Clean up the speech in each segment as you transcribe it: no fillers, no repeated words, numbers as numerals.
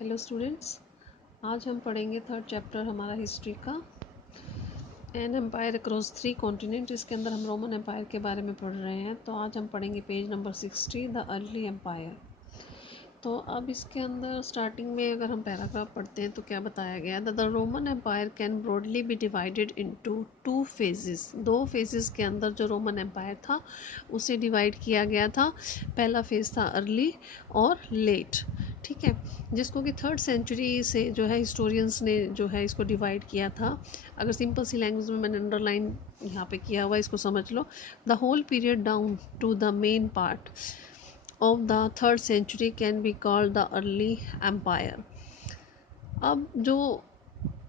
Hello students, आज हम पढ़ेंगे थर्ड चैप्टर हमारा हिस्ट्री का एन एम्पायर अक्रॉस 3 कॉन्टिनेंट। इसके अंदर हम रोमन एम्पायर के बारे में पढ़ रहे हैं। तो आज हम पढ़ेंगे page number 60, the early empire. तो अब इसके अंदर स्टार्टिंग में अगर हम पैराग्राफ पढ़ते हैं तो क्या बताया गया, the Roman empire can broadly be divided into 2 phases. 2 phases के अंदर जो रोमन एम्पायर था उसे डिवाइड किया गया था। पहला फेज था अर्ली और लेट, ठीक है, जिसको कि 3rd सेंचुरी से जो है हिस्टोरियंस ने जो है इसको डिवाइड किया था। अगर सिंपल सी लैंग्वेज में मैंने अंडरलाइन यहाँ पे किया हुआ, इसको समझ लो। The whole period down to the main part of the 3rd century can be called the early empire। अब जो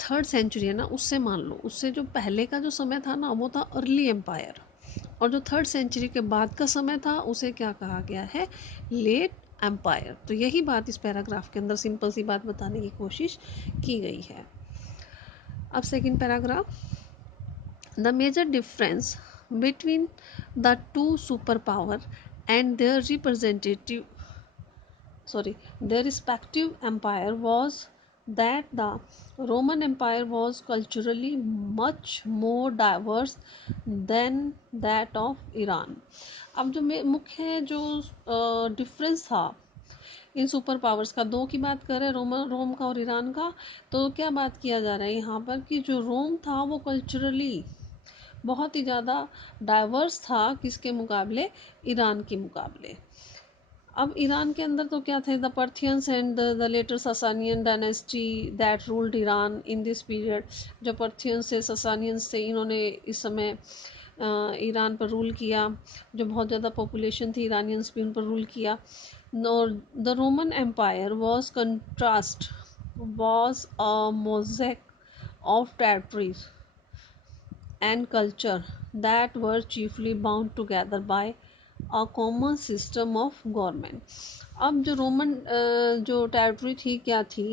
3rd सेंचुरी है ना, उससे मान लो उससे जो पहले का जो समय था ना वो था अर्ली एम्पायर, और जो 3rd सेंचुरी के बाद का समय था उसे क्या कहा गया है, लेट एम्पायर। तो यही बात इस पैराग्राफ के अंदर सिंपल सी बात बताने की कोशिश की गई है। अब second paragraph, the major difference between the two super power and their respective empire was that the Roman Empire was culturally much more diverse than that of Iran। अब जो मुख्य जो डिफरेंस था इन सुपर पावर्स का, दो की बात करें, रोम का और ईरान का, तो क्या बात किया जा रहा है यहाँ पर कि जो रोम था वो कल्चरली बहुत ही ज़्यादा डाइवर्स था, किसके मुकाबले, ईरान के मुकाबले। अब ईरान के अंदर तो क्या थे, the Parthians and the later Sasanian dynasty that ruled Iran in this period. जो पर्थियंस से ससानियंस थे, इन्होंने इस समय ईरान पर रूल किया। जो बहुत ज़्यादा पॉपुलेशन थी, ईरानियंस भी उन पर रूल किया। The Roman empire was contrast was a mosaic of territories and culture that were chiefly bound together by a common system of government। अब जो रोमन जो टेरिटरी थी क्या थी,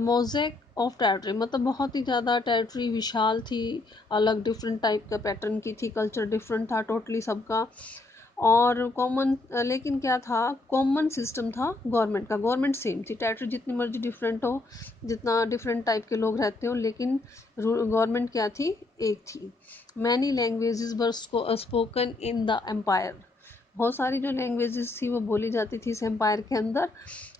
मोज़ेक ऑफ टेरिटरी, मतलब बहुत ही ज़्यादा टेरिटरी विशाल थी, अलग डिफरेंट टाइप का पैटर्न की थी, कल्चर डिफरेंट था टोटली सबका, और कॉमन, लेकिन क्या था, कॉमन सिस्टम था गवर्नमेंट का। गवर्नमेंट सेम थी, टेरिटरी जितनी मर्जी डिफरेंट हो, जितना डिफरेंट टाइप के लोग रहते हो, लेकिन गवर्नमेंट क्या थी, एक थी। Many languages were spoken in the empire. बहुत सारी जो लैंग्वेजेस थी वो बोली जाती थी इस एम्पायर के अंदर।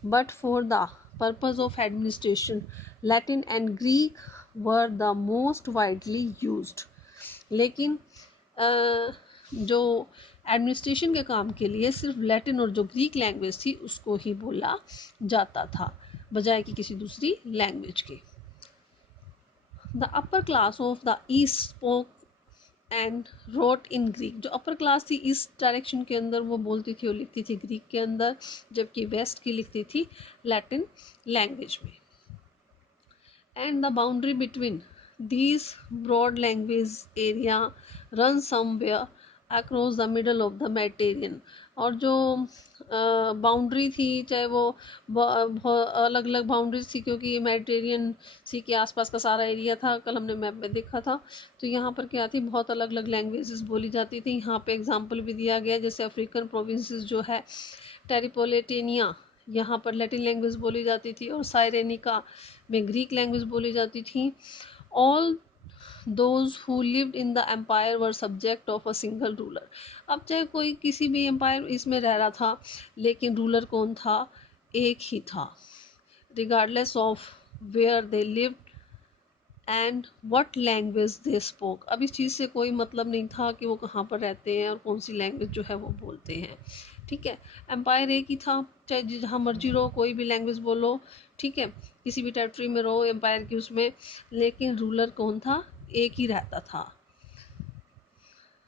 But for the purpose of administration Latin and Greek were the most widely used. लेकिन जो एडमिनिस्ट्रेशन के काम के लिए सिर्फ लैटिन और जो ग्रीक लैंग्वेज थी उसको ही बोला जाता था, बजाय कि किसी दूसरी लैंग्वेज के। The upper class of the east spoke and wrote in Greek. जो अपर क्लास थी ईस्ट डायरेक्शन के अंदर वो बोलती थी और लिखती थी ग्रीक के अंदर, जबकि वेस्ट की लिखती थी लैटिन लैंग्वेज में। And the boundary between these broad language area run somewhere across the middle of the Mediterranean। और जो बाउंड्री थी, चाहे वो अलग अलग बाउंड्रीज थी, क्योंकि मेडिटेरियन सी के आसपास का सारा एरिया था, कल हमने मैप में देखा था। तो यहाँ पर क्या थी, बहुत अलग अलग लैंग्वेजेस बोली जाती थी। यहाँ पे एग्जांपल भी दिया गया, जैसे अफ्रीकन प्रोविंसेस जो है टेरिपोलिटेनिया, यहाँ पर लैटिन लैंग्वेज बोली जाती थी, और साइरेनिका में ग्रीक लैंग्वेज बोली जाती थी। All those who lived in the empire were subject of a single ruler। अब चाहे कोई किसी भी एम्पायर इसमें रह रहा था, लेकिन रूलर कौन था, एक ही था, regardless of where they lived and what language they spoke। अब इस चीज़ से कोई मतलब नहीं था कि वो कहाँ पर रहते हैं और कौन सी लैंग्वेज जो है वो बोलते हैं, ठीक है। एम्पायर एक ही था, चाहे जहाँ मर्जी रहो, कोई भी लैंग्वेज बोलो, ठीक है, किसी भी टेरिटरी में रहो एम्पायर की उसमें, लेकिन रूलर कौन था, एक ही रहता था।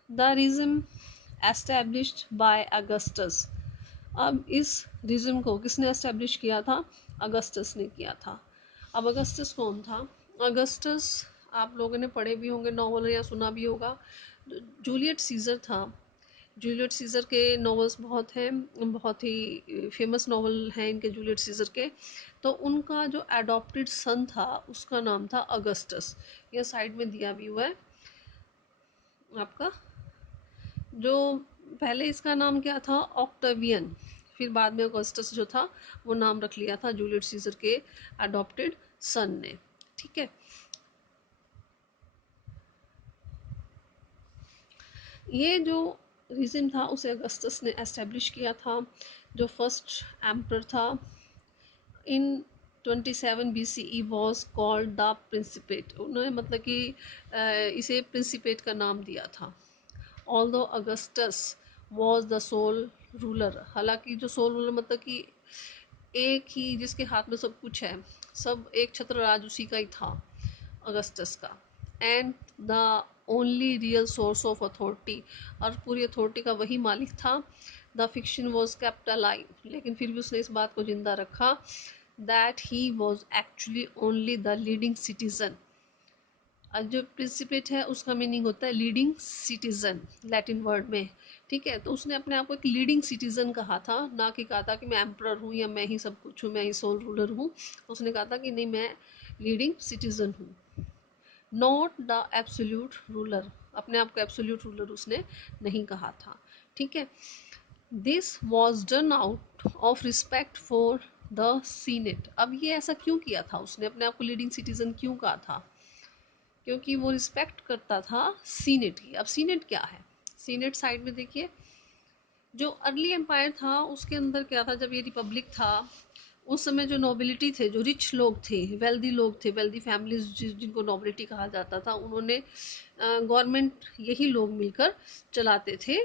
The rhythm established bye Augustus. अब इस रिज्म को किसने एस्टैब्लिश किया था, अगस्टस ने किया था। अब अगस्टस कौन था, अगस्टस आप लोगों ने पढ़े भी होंगे नॉवल या सुना भी होगा, जूलियट सीजर था। जूलियट सीजर के नॉवेल्स बहुत हैं, बहुत ही फेमस नॉवल हैं इनके जूलियट सीजर के। तो उनका जो एडॉप्टेड सन था उसका नाम था अगस्टस। यह साइड में दिया भी हुआ है आपका। जो पहले इसका नाम क्या था, ऑक्टेवियन, फिर बाद में ऑगस्टस जो था वो नाम रख लिया था जूलियस सीजर के अडॉप्टेड सन ने। ठीक है, ये जो रिजिम था उसे अगस्टस ने एस्टेब्लिश किया था। जो फर्स्ट एम्पर था in 27 BCE was called the principate. उन्होंने मतलब कि इसे प्रिंसिपेट का नाम दिया था। Although Augustus was the sole ruler, हालांकि जो सोल रूलर मतलब कि एक ही जिसके हाथ में सब कुछ है, सब एक छत्र राज उसी का ही था, अगस्टस का। And the only real source of authority, और पूरी अथॉरिटी का वही मालिक था। The fiction was kept alive, लेकिन फिर भी उसने इस बात को जिंदा रखा that he was actually only the leading citizen. और जो प्रिंसिपेट है उसका मीनिंग होता है लीडिंग सिटीजन लैटिन वर्ड में। ठीक है, तो उसने अपने आप को एक लीडिंग सिटीजन कहा था, ना कि कहा था कि मैं एम्परर हूँ या मैं ही सब कुछ हूँ, मैं ही सोल रूलर हूँ। उसने कहा था कि नहीं, मैं लीडिंग सिटीजन हूँ, नॉट द एब्सोल्यूट रूलर। अपने आप को एब्सोल्यूट रूलर उसने नहीं कहा था। ठीक है, this was done out of respect for the senate. अब ये ऐसा क्यों किया था, उसने अपने आप को लीडिंग सिटीजन क्यों कहा था? क्योंकि वो रिस्पेक्ट करता था सीनेट की। अब सीनेट क्या है, सीनेट साइड में देखिए, जो अर्ली एम्पायर था उसके अंदर क्या था, जब ये रिपब्लिक था उस समय जो नोबिलिटी थे, जो रिच लोग थे, वेल्दी लोग थे, वेल्दी फैमिलीज जिनको नोबिलिटी कहा जाता था, उन्होंने गवर्नमेंट यही लोग मिलकर चलाते थे।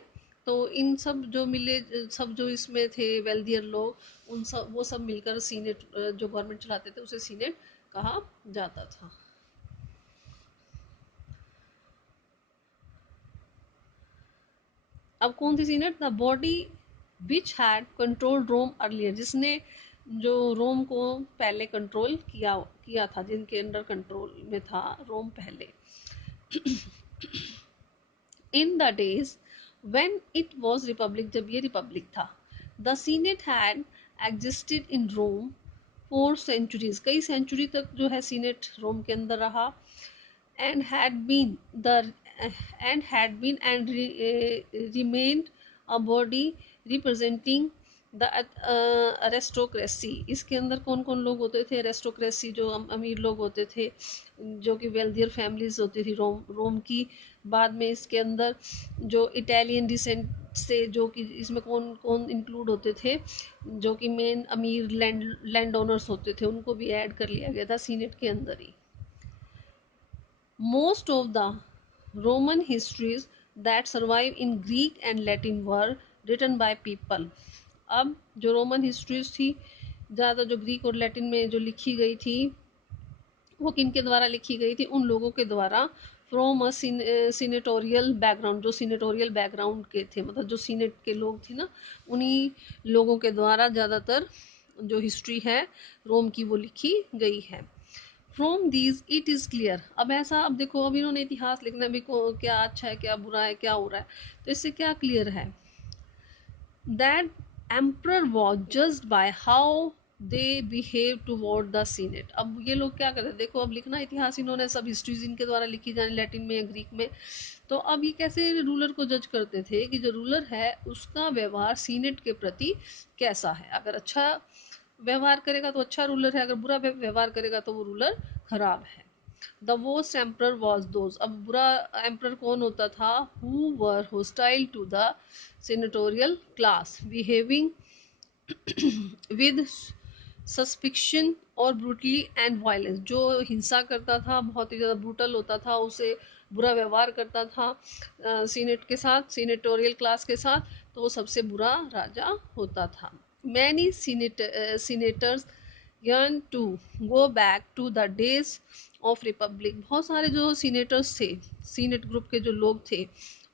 तो इन सब जो मिले, सब जो इसमें थे वेल्दियर लोग, उन सब वो सब मिलकर सीनेट, जो गवर्नमेंट चलाते थे उसे सीनेट कहा जाता था। अब कौन सी senate? The body which had control Rome earlier, जिसने जो रोम को पहले कंट्रोल किया किया था, जिनके अंडर कंट्रोल में था रोम पहले। In the days when it was republic, जब ये रिपब्लिक था, the senate had existed in Rome for centuries, कई सेंचुरी तक जो है सीनेट रोम के अंदर रहा। and had been the and remained a body representing the aristocracy। इसके अंदर कौन कौन लोग होते थे? एरिस्टोक्रेसी, जो अमीर लोग होते थे, जो कि वेल्दियर फैमिलीज होती थी रोम की। बाद में इसके अंदर जो इटालियन डिसेंट से, जो कि इसमें कौन कौन इंक्लूड होते थे, जो कि मेन अमीर लैंड ओनर्स होते थे, उनको भी ऐड कर लिया गया था सीनेट के अंदर ही। Most of the Roman histories that survive in Greek and Latin were written by people। अब जो रोमन हिस्ट्रीज थी, ज़्यादा जो ग्रीक और लैटिन में जो लिखी गई थी, वो किन के द्वारा लिखी गई थी? उन लोगों के द्वारा फ्रॉम अ सीनेटोरियल बैकग्राउंड, जो सीनेटोरियल बैकग्राउंड के थे, मतलब जो सीनेट के लोग थे ना, उन्हीं लोगों के द्वारा ज़्यादातर जो हिस्ट्री है रोम की वो लिखी गई है। From these it is clear. अब ऐसा, अब देखो, अब इन्होंने इतिहास लिखना भी को क्या अच्छा है, क्या बुरा है, क्या हो रहा है, तो इससे क्या क्लियर है? That emperor was judged by how they behave toward the senate. अब ये लोग क्या करते हैं, देखो, अब लिखना इतिहास इन्होंने सब हिस्ट्रीज इनके द्वारा लिखी जाने, लैटिन में या ग्रीक में। तो अब ये कैसे रूलर को जज करते थे कि जो रूलर है उसका व्यवहार सीनेट के प्रति कैसा है? अगर अच्छा व्यवहार करेगा तो अच्छा रूलर है, अगर बुरा व्यवहार करेगा तो वो रूलर खराब है। The worst emperor was those. अब बुरा एम्परर कौन होता था? Who were hostile to the senatorial class, behaving with suspicion और ब्रूटली एंड वायलेंस, जो हिंसा करता था, बहुत ही ज़्यादा ब्रूटल होता था, उसे बुरा व्यवहार करता था सीनेट के साथ, सीनेटोरियल क्लास के साथ, तो वो सबसे बुरा राजा होता था। Many senators yearn to go back to the days of republic। बहुत सारे जो सीनेटर्स थे, सीनेट ग्रुप के जो लोग थे,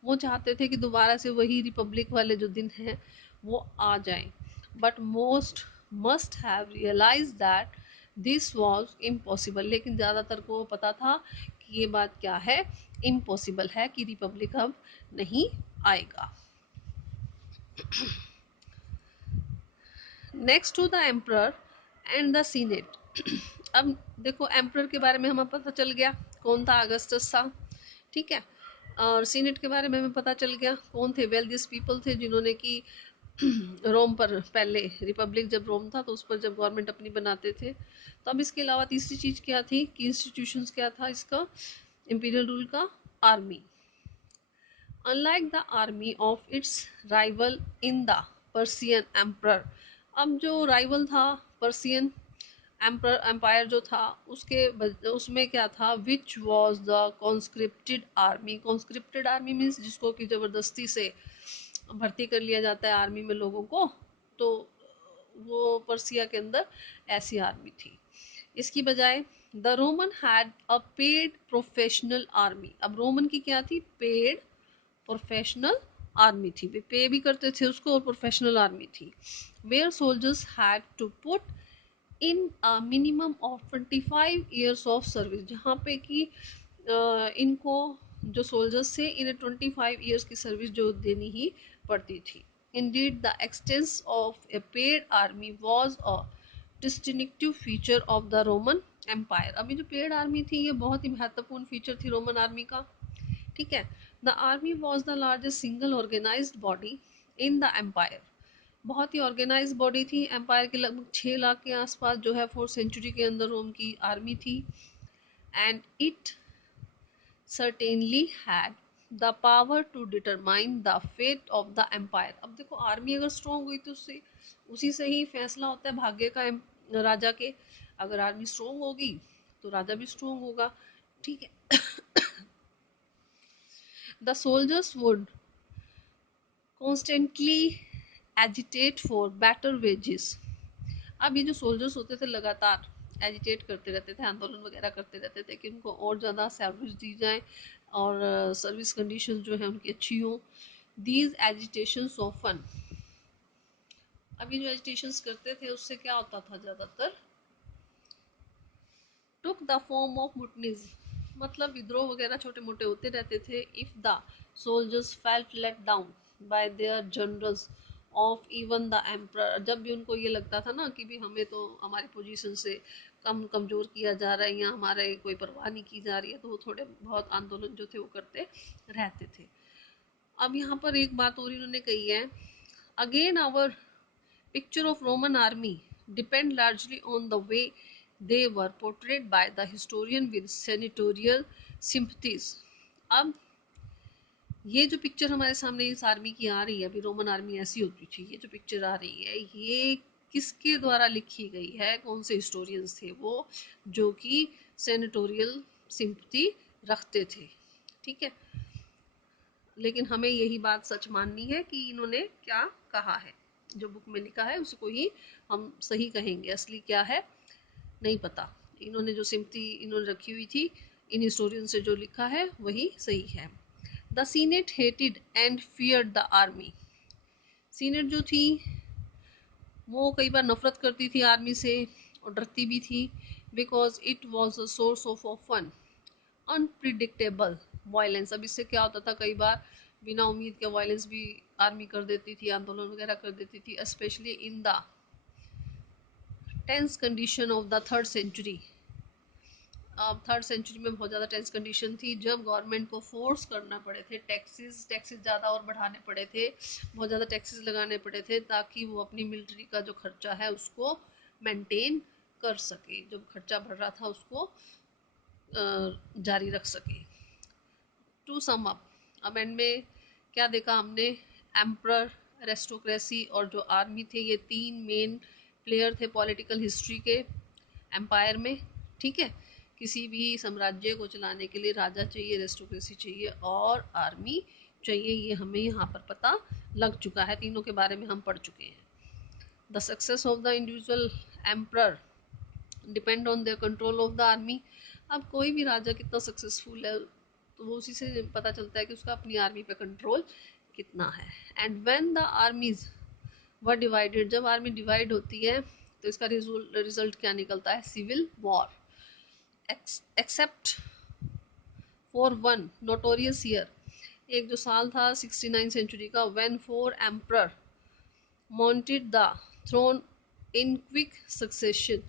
वो चाहते थे कि दोबारा से वही रिपब्लिक वाले जो दिन हैं वो आ जाएं, but most must have realise that this was impossible. लेकिन ज़्यादातर को पता था कि ये बात क्या है, इम्पॉसिबल है, कि रिपब्लिक अब नहीं आएगा। Next to the emperor and the senate. अब देखो, एम्परर के बारे में हमें पता चल गया कौन था, अगस्टस था। ठीक है, और सीनेट के बारे में हमें पता चल गया कौन थे, वेल्दियस पीपल थे, जिन्होंने कि रोम पर पहले रिपब्लिक जब रोम था तो उस पर जब गवर्नमेंट अपनी बनाते थे। तो अब इसके अलावा तीसरी चीज़ क्या थी कि इंस्टीट्यूशंस क्या था इसका इंपीरियल रूल का, army. Unlike the army of its rival in the Persian Emperor, अब जो राइवल था पर्सियन एम्पायर जो था उसमें क्या था, which was the conscripted army. Conscripted army means जिसको कि ज़बरदस्ती से भर्ती कर लिया जाता है आर्मी में लोगों को, तो वो पर्सिया के अंदर ऐसी आर्मी थी। इसकी बजाय the Roman had a paid professional army. अब रोमन की क्या थी, पेड प्रोफेशनल आर्मी थी, वे पे भी करते थे उसको, और प्रोफेशनल आर्मी थी। Where soldiers had to put in a minimum of 25 years of service, जहाँ पे कि इनको जो सोल्जर्स थे इन्हें 25 ईयर्स की सर्विस जो देनी ही पड़ती थी। Indeed the existence of a paid army was a distinctive feature of the Roman empire. अभी जो पेड आर्मी थी ये बहुत ही महत्वपूर्ण फीचर थी रोमन आर्मी का, ठीक है। The army was the largest single organised body in the empire. बहुत ही ऑर्गेनाइज बॉडी थी एम्पायर के, लगभग 6 लाख के आसपास जो है 4th सेंचुरी के अंदर रोम की आर्मी थी। And it certainly had the power to determine the fate of the empire। अब देखो आर्मी अगर स्ट्रॉन्ग हुई तो उससे उसी से ही फैसला होता है भाग्य का राजा के। अगर आर्मी स्ट्रॉन्ग होगी तो राजा भी स्ट्रॉन्ग होगा, ठीक है। The soldiers would constantly agitate for better wages. अब ये जो सोल्जर्स होते थे लगातार एजिटेट करते रहते थे, आंदोलन वगैरह करते रहते थे कि उनको और ज़्यादा सर्विस दी जाए और सर्विस कंडीशन जो है उनकी अच्छी हो। दीज एजिटेशंस ऑफन, अब ये जो एजिटेशंस करते थे उससे क्या होता था, ज़्यादातर took the form of mutinies, मतलब विद्रोह वगैरह छोटे मोटे होते रहते थे। If the soldiers felt let down by their generals of even the emperor, जब भी उनको ये लगता था ना कि भी हमें तो हमारी पोजीशन से कमज़ोर किया जा रहा है या हमारे कोई परवाह नहीं की जा रही है, तो वो थोड़े बहुत आंदोलन जो थे वो करते रहते थे। अब यहाँ पर एक बात और इन्होंने कही है, again our picture of Roman army depend largely on the way they were portrayed by the historian with senatorial sympathies। अब ये जो पिक्चर हमारे सामने इस आर्मी की आ रही है, अभी रोमन आर्मी ऐसी होती थी, ये जो पिक्चर आ रही है ये किसके द्वारा लिखी गई है, कौन से हिस्टोरियंस थे वो, जो कि सेनेटोरियल सिंपथी रखते थे, ठीक है। लेकिन हमें यही बात सच माननी है कि इन्होंने क्या कहा है, जो बुक में लिखा है उसको ही हम सही कहेंगे, असली क्या है नहीं पता। इन्होंने जो सिंपथी इन्होंने रखी हुई थी इन हिस्टोरियन से जो लिखा है वही सही है। The senate hated and feared the army. Senate जो थी वो कई बार नफरत करती थी आर्मी से और डरती भी थी, because it was a source of often unpredictable violence. अब इससे क्या होता था, कई बार बिना उम्मीद के वायलेंस भी आर्मी कर देती थी, आंदोलन वगैरह कर देती थी, specially in the tense condition of the 3rd century. अब 3rd सेंचुरी में बहुत ज़्यादा टेंस कंडीशन थी, जब गवर्नमेंट को फोर्स करना पड़े थे, टैक्सेस ज़्यादा और बढ़ाने पड़े थे, बहुत ज़्यादा टैक्सेस लगाने पड़े थे ताकि वो अपनी मिलिट्री का जो खर्चा है उसको मेंटेन कर सके, जो खर्चा बढ़ रहा था उसको जारी रख सके। टू सम अप, अब एंड में क्या देखा हमने, एम्प्रर, एरिस्टोक्रेसी और जो आर्मी थे, ये 3 मेन प्लेयर थे पॉलिटिकल हिस्ट्री के एम्पायर में, ठीक है। किसी भी साम्राज्य को चलाने के लिए राजा चाहिए, एरिस्टोक्रेसी चाहिए और आर्मी चाहिए, ये हमें यहाँ पर पता लग चुका है, तीनों के बारे में हम पढ़ चुके हैं। The success of the individual emperor depend on the control of the army. अब कोई भी राजा कितना सक्सेसफुल है तो वो उसी से पता चलता है कि उसका अपनी आर्मी पे कंट्रोल कितना है। And when the armies were divided, जब आर्मी डिवाइड होती है तो इसका रिजल्ट क्या निकलता है, civil war. Except for one notorious year, एक जो साल था 69th सेंचुरी का, when 4 emperor mounted the throne in quick succession।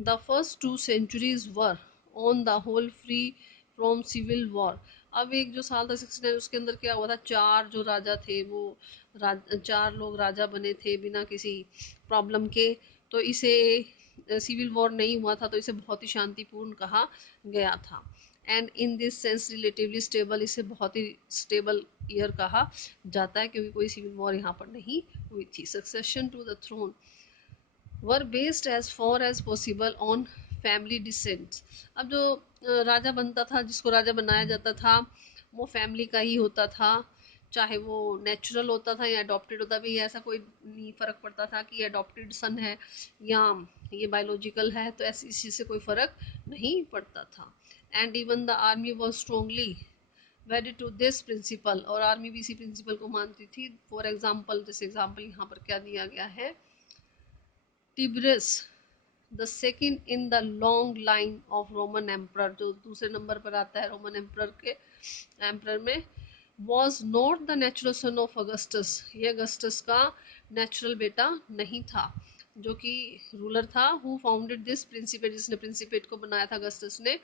The first 2 centuries were on the whole free from civil war। अब एक जो साल था 69 उसके अंदर क्या हुआ था, चार जो राजा थे वो चार लोग राजा बने थे बिना किसी प्रॉब्लम के। तो इसे सिविल वॉर नहीं हुआ था, तो इसे बहुत ही शांतिपूर्ण कहा गया था। And in this sense relatively stable, इसे बहुत ही स्टेबल ईयर कहा जाता है क्योंकि कोई सिविल वॉर यहाँ पर नहीं हुई थी। Succession to the throne were based as far as possible on family descent. अब जो राजा बनता था, जिसको राजा बनाया जाता था, वो फैमिली का ही होता था, चाहे वो नेचुरल होता था या अडॉप्टेड होता भी, ऐसा कोई नहीं फ़र्क पड़ता था कि अडॉप्टेड सन है या ये बायोलॉजिकल है, तो ऐसी इस चीज़ से कोई फ़र्क नहीं पड़ता था। And even the army was strongly very to this principle, और आर्मी भी इसी प्रिंसिपल को मानती थी। फॉर एग्जाम्पल, जैसे एग्जाम्पल यहाँ पर क्या दिया गया है, Tiberius the second in the long line of Roman emperor, जो दूसरे नंबर पर आता है रोमन एम्पर के एम्पर में, was not the natural son of Augustus, ये अगस्टस का नेचुरल बेटा नहीं था, जो कि रूलर था, हु फाउंडेड दिस प्रिंसिपेट, जिसने प्रिंसिपेट को बनाया था अगस्टस ने।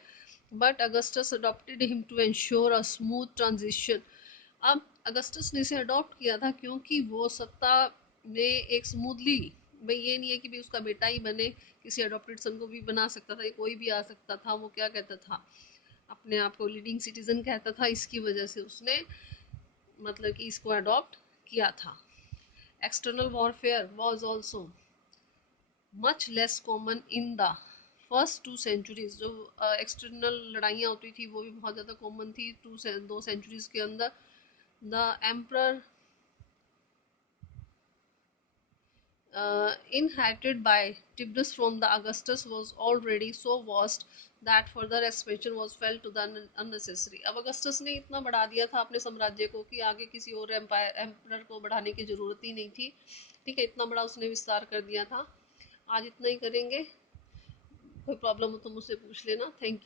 But Augustus adopted him to ensure a smooth transition. अब अगस्टस ने इसे अडॉप्ट किया था क्योंकि वो सत्ता में एक स्मूथली, भाई ये नहीं है कि भाई उसका बेटा ही बने, किसी अडॉप्टेड सन को भी बना सकता था, कोई भी आ सकता था। वो क्या कहता था, अपने आप को लीडिंग सिटीजन कहता था, इसकी वजह से उसने मतलब कि इसको अडॉप्ट किया था। External warfare was also much less common in the first 2 centuries, जो एक्सटर्नल लड़ाइयाँ होती थी वो भी बहुत ज़्यादा कॉमन थी 2 सेंचुरीज के अंदर। The emperor inherited by Tiberius from the Augustus was already so vast that further expansion was felt to the unnecessary। अब अगस्टस ने इतना बढ़ा दिया था अपने साम्राज्य को कि आगे किसी और एम्पायर को बढ़ाने की जरूरत ही नहीं थी। ठीक है, इतना बड़ा उसने विस्तार कर दिया था। आज इतना ही करेंगे, कोई प्रॉब्लम हो तो मुझसे पूछ लेना। Thank you.